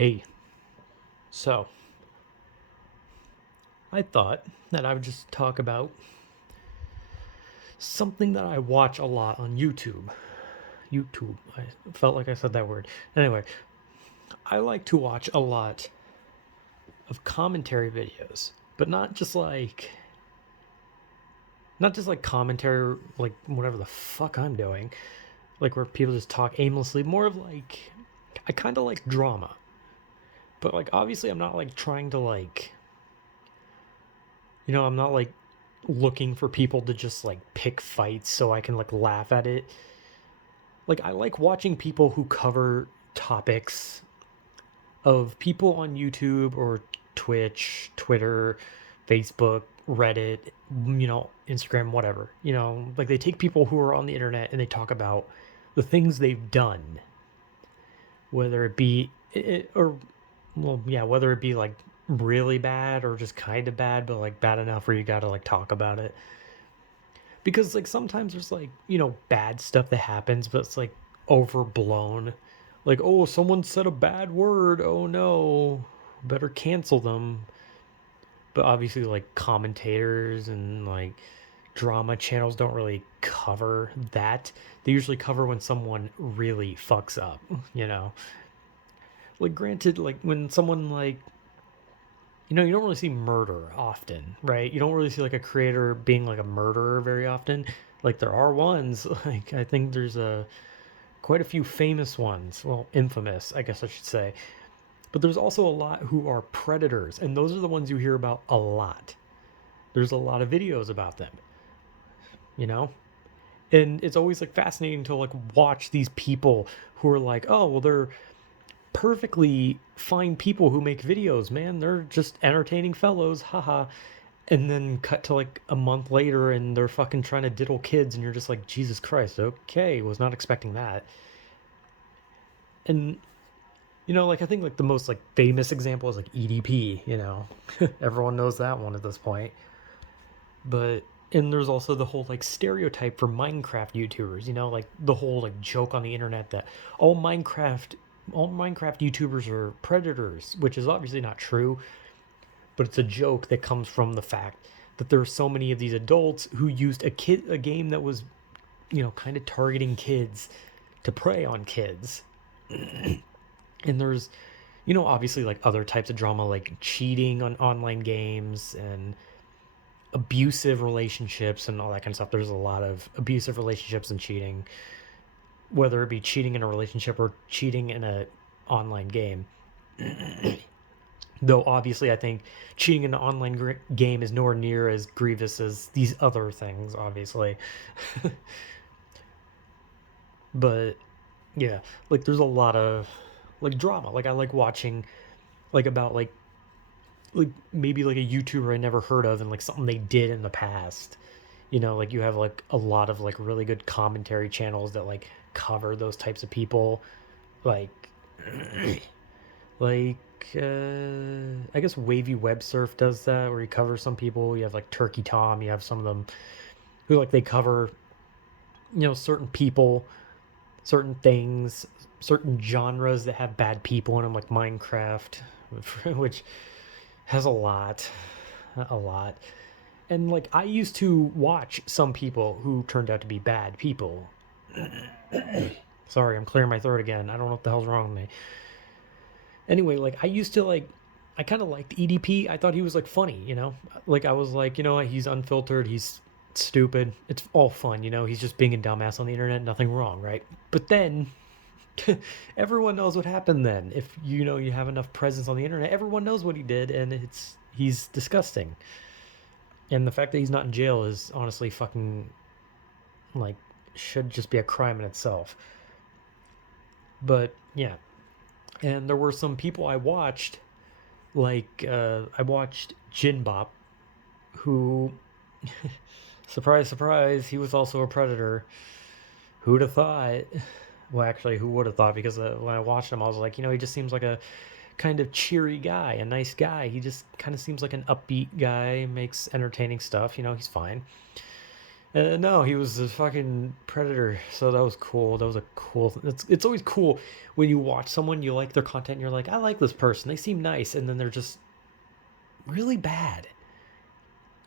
Hey, so I thought that I would just talk about something that I watch a lot on YouTube. YouTube. I felt like I said that word. Anyway, I like to watch a lot of commentary videos, but not just like commentary like whatever the fuck I'm doing, like where people just talk aimlessly, more of like I kind of like drama. But like obviously I'm not like trying to I'm not like looking for people to just like pick fights so I can like laugh at it. Like I like watching people who cover topics of people on YouTube or Twitch, Twitter, Facebook, Reddit, Instagram, whatever. Like they take people who are on the internet and they talk about the things they've done, whether it be whether it be like really bad or just kind of bad, but like bad enough where you got to like talk about it. Because like sometimes there's like bad stuff that happens, but it's like overblown. Like, oh, someone said a bad word, oh no, better cancel them. But obviously like commentators and like drama channels don't really cover that. They usually cover when someone really fucks up, you know like granted, like when someone like you don't really see murder often, right? You don't really see like a creator being like a murderer very often. Like there are ones, like I think there's a quite a few famous ones. Well, infamous, I guess I should say. But there's also a lot who are predators, and those are the ones you hear about a lot. There's a lot of videos about them, you know? And it's always like fascinating to like watch these people who are like, "Oh, well they're perfectly fine people who make videos, man. They're just entertaining fellows, haha." And then cut to like a month later and they're fucking trying to diddle kids and you're just like, Jesus Christ, okay, was not expecting that. And like I think like the most like famous example is like EDP. Everyone knows that one at this point. But and there's also the whole like stereotype for Minecraft YouTubers, like the whole like joke on the internet that all Minecraft YouTubers are predators, which is obviously not true, but it's a joke that comes from the fact that there are so many of these adults who used a game that was, kind of targeting kids to prey on kids. And there's, obviously like other types of drama like cheating on online games and abusive relationships and all that kind of stuff. There's a lot of abusive relationships and cheating, whether it be cheating in a relationship or cheating in a online game. Though obviously I think cheating in an online game is nowhere near as grievous as these other things, obviously. But yeah, like there's a lot of like drama. Like I like watching like about like maybe like a YouTuber I never heard of and like something they did in the past. Like you have like a lot of like really good commentary channels that like cover those types of people. Like like I guess Wavy Web Surf does that where he covers some people. You have like Turkey Tom, you have some of them who like they cover certain people, certain things, certain genres that have bad people in them, like Minecraft, which has a lot. And like I used to watch some people who turned out to be bad people. Sorry, I'm clearing my throat again. I don't know what the hell's wrong with me. Anyway, like I used to like I kind of liked EDP. I thought he was like funny. Like I was like, he's unfiltered, he's stupid. It's all fun. He's just being a dumbass on the internet, nothing wrong, right? But then everyone knows what happened then. If you have enough presence on the internet, everyone knows what he did and he's disgusting. And the fact that he's not in jail is honestly fucking like should just be a crime in itself. But yeah. And there were some people I watched like I watched Jinbop, who surprise surprise, he was also a predator. Who'd have thought? Well, actually, who would have thought? Because when I watched him, I was like, he just seems like a kind of cheery guy, a nice guy. He just kind of seems like an upbeat guy, makes entertaining stuff. He's fine. No, he was a fucking predator. So that was cool. That was a cool. It's always cool when you watch someone you like their content and you're like, I like this person. They seem nice, and then they're just really bad.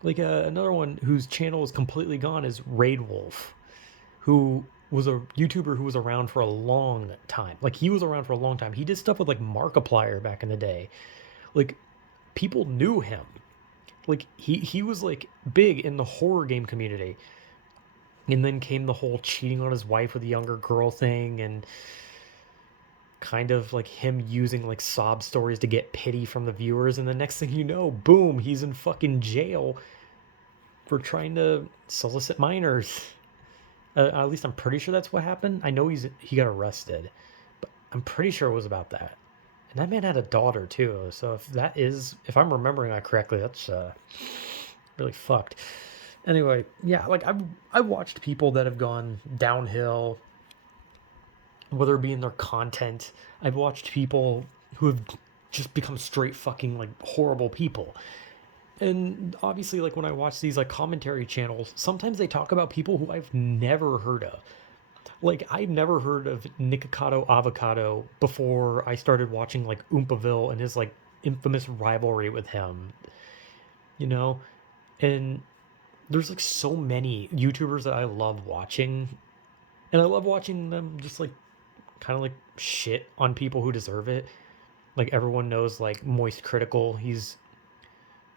Like another one whose channel is completely gone is Raid Wolf, who was a YouTuber who was around for a long time. Like he was around for a long time. He did stuff with like Markiplier back in the day. Like people knew him. Like he was like big in the horror game community. And then came the whole cheating on his wife with a younger girl thing, and kind of like him using like sob stories to get pity from the viewers. And the next thing you know, boom, he's in fucking jail for trying to solicit minors. At least I'm pretty sure that's what happened. I know he got arrested, but I'm pretty sure it was about that. And that man had a daughter too. So if I'm remembering that correctly, that's really fucked. Anyway, yeah, like I've watched people that have gone downhill, whether it be in their content. I've watched people who have just become straight fucking like horrible people. And obviously, like when I watch these like commentary channels, sometimes they talk about people who I've never heard of. Like I've never heard of Nikocado Avocado before I started watching like Oompaville and his like infamous rivalry with him, you know? And there's like so many YouTubers that I love watching, and I love watching them just like kind of like shit on people who deserve it. Like everyone knows like Moist Critical. He's,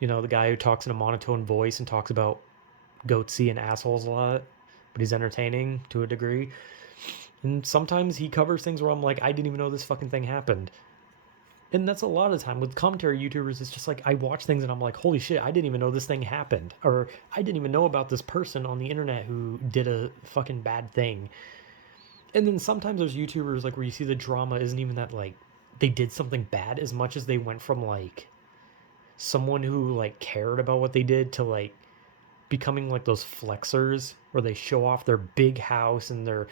the guy who talks in a monotone voice and talks about goatsy and assholes a lot, but he's entertaining to a degree. And sometimes he covers things where I'm like, I didn't even know this fucking thing happened. And that's a lot of the time with commentary YouTubers. It's just like I watch things and I'm like, holy shit, I didn't even know this thing happened, or I didn't even know about this person on the internet who did a fucking bad thing. And then sometimes there's YouTubers like where you see the drama isn't even that like they did something bad as much as they went from like someone who like cared about what they did to like becoming like those flexers where they show off their big house and their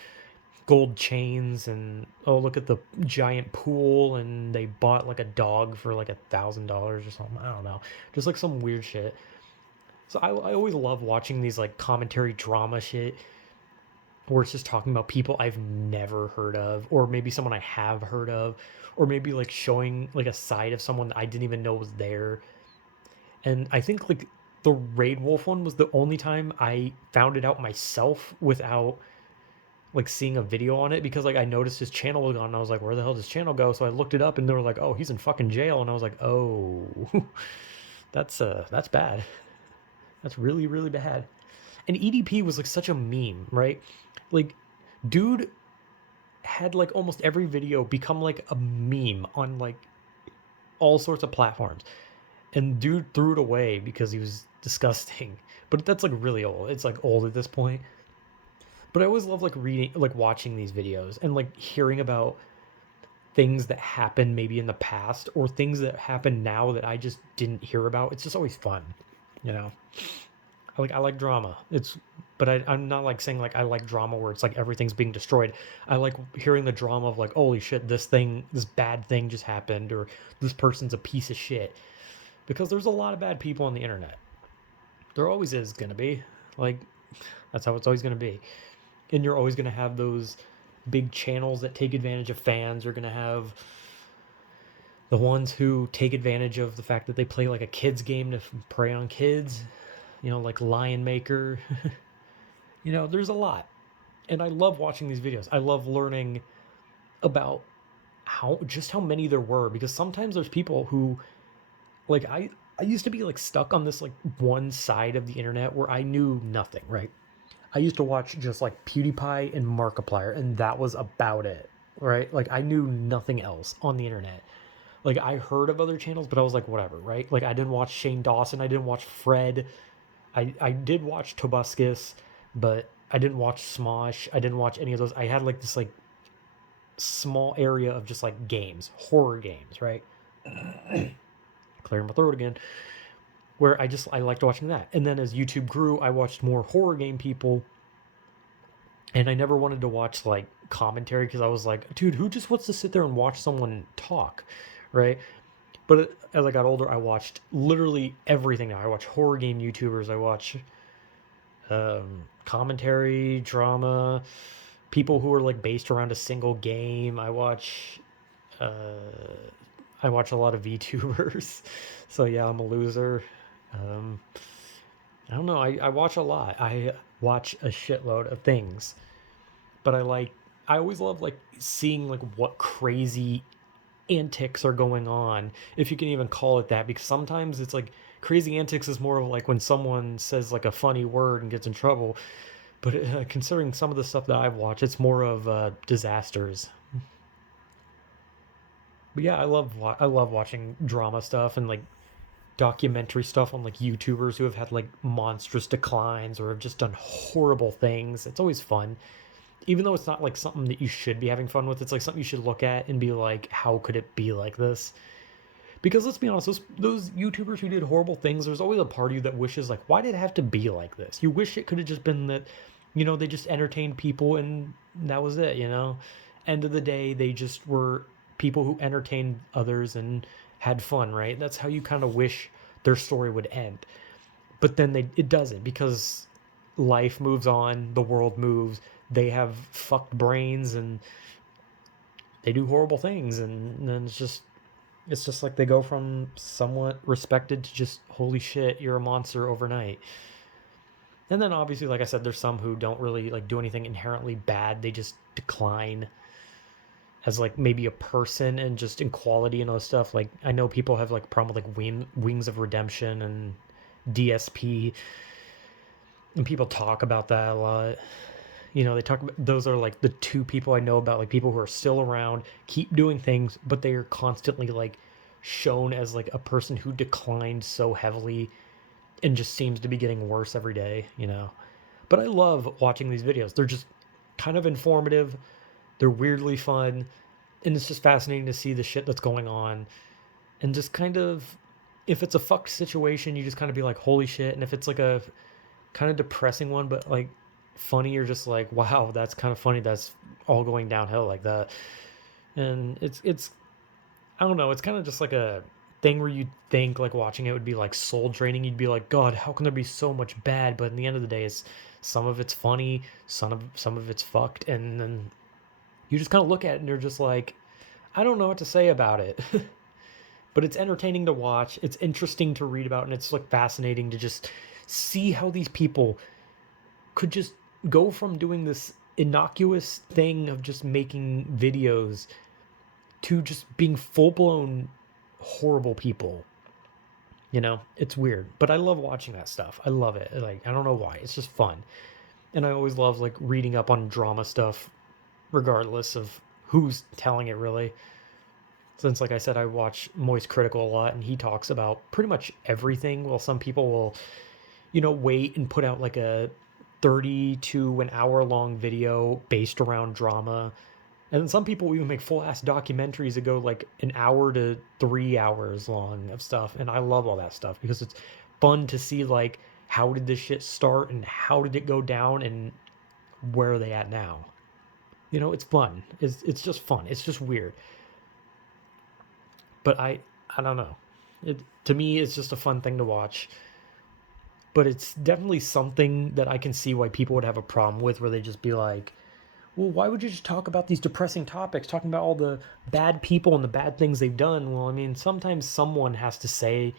gold chains, and oh, look at the giant pool, and they bought like a dog for like $1,000 or something. I don't know, just like some weird shit. So I always love watching these like commentary drama shit where it's just talking about people I've never heard of, or maybe someone I have heard of, or maybe like showing like a side of someone that I didn't even know was there. And I think like the Raid Wolf one was the only time I found it out myself without like seeing a video on it, because like I noticed his channel was gone and I was like, where the hell does his channel go? So I looked it up and they were like, oh, he's in fucking jail. And I was like, oh, that's bad. That's really, really bad. And EDP was like such a meme, right? Like, dude had like almost every video become like a meme on like all sorts of platforms. And dude threw it away because he was disgusting. But that's like really old. It's like old at this point. But I always love like reading, like watching these videos and like hearing about things that happened maybe in the past or things that happen now that I just didn't hear about. It's just always fun, you know. I like drama. But I'm not like saying like I like drama where it's like everything's being destroyed. I like hearing the drama of like, holy shit, this bad thing just happened, or this person's a piece of shit. Because there's a lot of bad people on the internet. There always is gonna be. Like, that's how it's always gonna be. And you're always gonna have those big channels that take advantage of fans. You're gonna have the ones who take advantage of the fact that they play like a kids game to prey on kids, like Lion Maker. There's a lot. And I love watching these videos. I love learning about how many there were, because sometimes there's people who like I used to be like stuck on this like one side of the internet where I knew nothing, right? I used to watch just like PewDiePie and Markiplier, and that was about it, right? Like I knew nothing else on the internet. Like I heard of other channels, but I was like, whatever, right? Like I didn't watch Shane Dawson, I didn't watch Fred, I did watch Tobuscus, but I didn't watch Smosh, I didn't watch any of those. I had like this like small area of just like games, horror games, right? Clearing my throat again. Where I liked watching that. And then as YouTube grew, I watched more horror game people. And I never wanted to watch like commentary because I was like, dude, who just wants to sit there and watch someone talk, right? But as I got older, I watched literally everything now. I watch horror game YouTubers. I watch Commentary, drama, people who are like based around a single game. Uh, I watch a lot of VTubers, so yeah, I'm a loser. Um, I don't know. I watch a lot. I watch a shitload of things, but I always love like seeing like what crazy antics are going on, if you can even call it that, because sometimes it's like crazy antics is more of like when someone says like a funny word and gets in trouble. But considering some of the stuff that I've watched, it's more of disasters. But yeah, I love watching drama stuff and like documentary stuff on like YouTubers who have had like monstrous declines or have just done horrible things. It's always fun. Even though it's not like something that you should be having fun with, it's like something you should look at and be like, how could it be like this? Because let's be honest, those YouTubers who did horrible things, there's always a part of you that wishes like, why did it have to be like this? You wish it could have just been that, they just entertained people and that was it. End of the day, they just were people who entertained others and had fun, right? That's how you kind of wish their story would end. But then it doesn't, because life moves on, the world moves, they have fucked brains and they do horrible things, and then it's just like they go from somewhat respected to just holy shit, you're a monster overnight. And then obviously, like I said, there's some who don't really like do anything inherently bad. They just decline as like maybe a person and just in quality and all this stuff. Like I know people have like problem with like Wings of Redemption and DSP, and people talk about that a lot. They talk about those are like the two people I know about, like people who are still around, keep doing things, but they are constantly like shown as like a person who declined so heavily and just seems to be getting worse every day. But I love watching these videos. They're just kind of informative, they're weirdly fun, and it's just fascinating to see the shit that's going on. And just kind of, if it's a fucked situation, you just kind of be like, holy shit. And if it's like a kind of depressing one, but like funny, you're just like, wow, that's kind of funny. That's all going downhill like that. And it's I don't know. It's kind of just like a thing where you'd think like watching it would be like soul draining. You'd be like, God, how can there be so much bad? But in the end of the day, it's some of it's funny, some of it's fucked, and then you just kind of look at it and you're just like, I don't know what to say about it. But it's entertaining to watch. It's interesting to read about, and it's like fascinating to just see how these people could just go from doing this innocuous thing of just making videos to just being full blown horrible people. It's weird, but I love watching that stuff. I love it. Like, I don't know why. It's just fun. And I always love like reading up on drama stuff, regardless of who's telling it, really. Since, like I said, I watch Moist Critical a lot, and he talks about pretty much everything. Well, some people will, wait and put out like a 30 to an hour long video based around drama. And then some people even make full ass documentaries that go like an hour to 3 hours long of stuff. And I love all that stuff because it's fun to see like how did this shit start and how did it go down and where are they at now. It's fun. It's just fun. It's just weird. But I don't know. To me it's just a fun thing to watch. But it's definitely something that I can see why people would have a problem with, where they just be like, well, why would you just talk about these depressing topics, talking about all the bad people and the bad things they've done? Well, I mean, sometimes someone has to say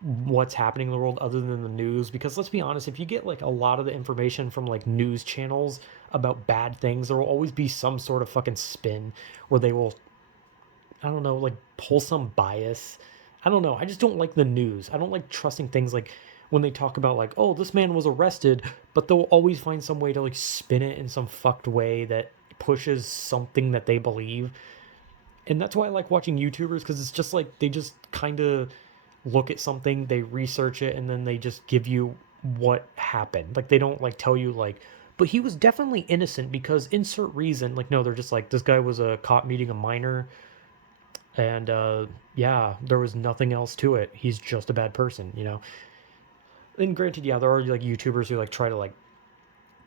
what's happening in the world other than the news, because let's be honest, if you get like a lot of the information from like news channels about bad things, there will always be some sort of fucking spin where they will, I don't know, like pull some bias. I don't know. I just don't like the news. I don't like trusting things like when they talk about like, oh, this man was arrested, but they'll always find some way to like spin it in some fucked way that pushes something that they believe. And that's why I like watching YouTubers, because it's just like they just kind of look at something, they research it, and then they just give you what happened. Like they don't like tell you like, but he was definitely innocent because insert reason. Like no, they're just like, this guy was caught meeting a minor, and yeah, there was nothing else to it. He's just a bad person. And granted, yeah, there are like YouTubers who like try to like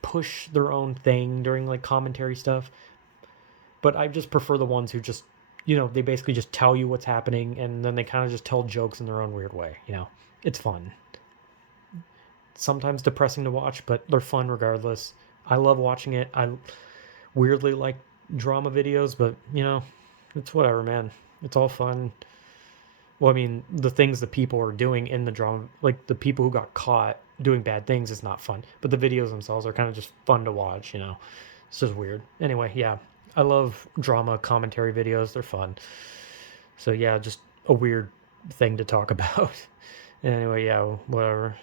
push their own thing during like commentary stuff, but I just prefer the ones who just, they basically just tell you what's happening and then they kind of just tell jokes in their own weird way. It's fun. sometimes depressing to watch, but they're fun regardless. I love watching it. I weirdly like drama videos, but it's whatever, man. It's all fun. Well, I mean, the things that people are doing in the drama, like the people who got caught doing bad things, is not fun. But the videos themselves are kind of just fun to watch. It's just weird. Anyway, yeah, I love drama commentary videos. They're fun. So yeah, just a weird thing to talk about. Anyway, yeah, whatever.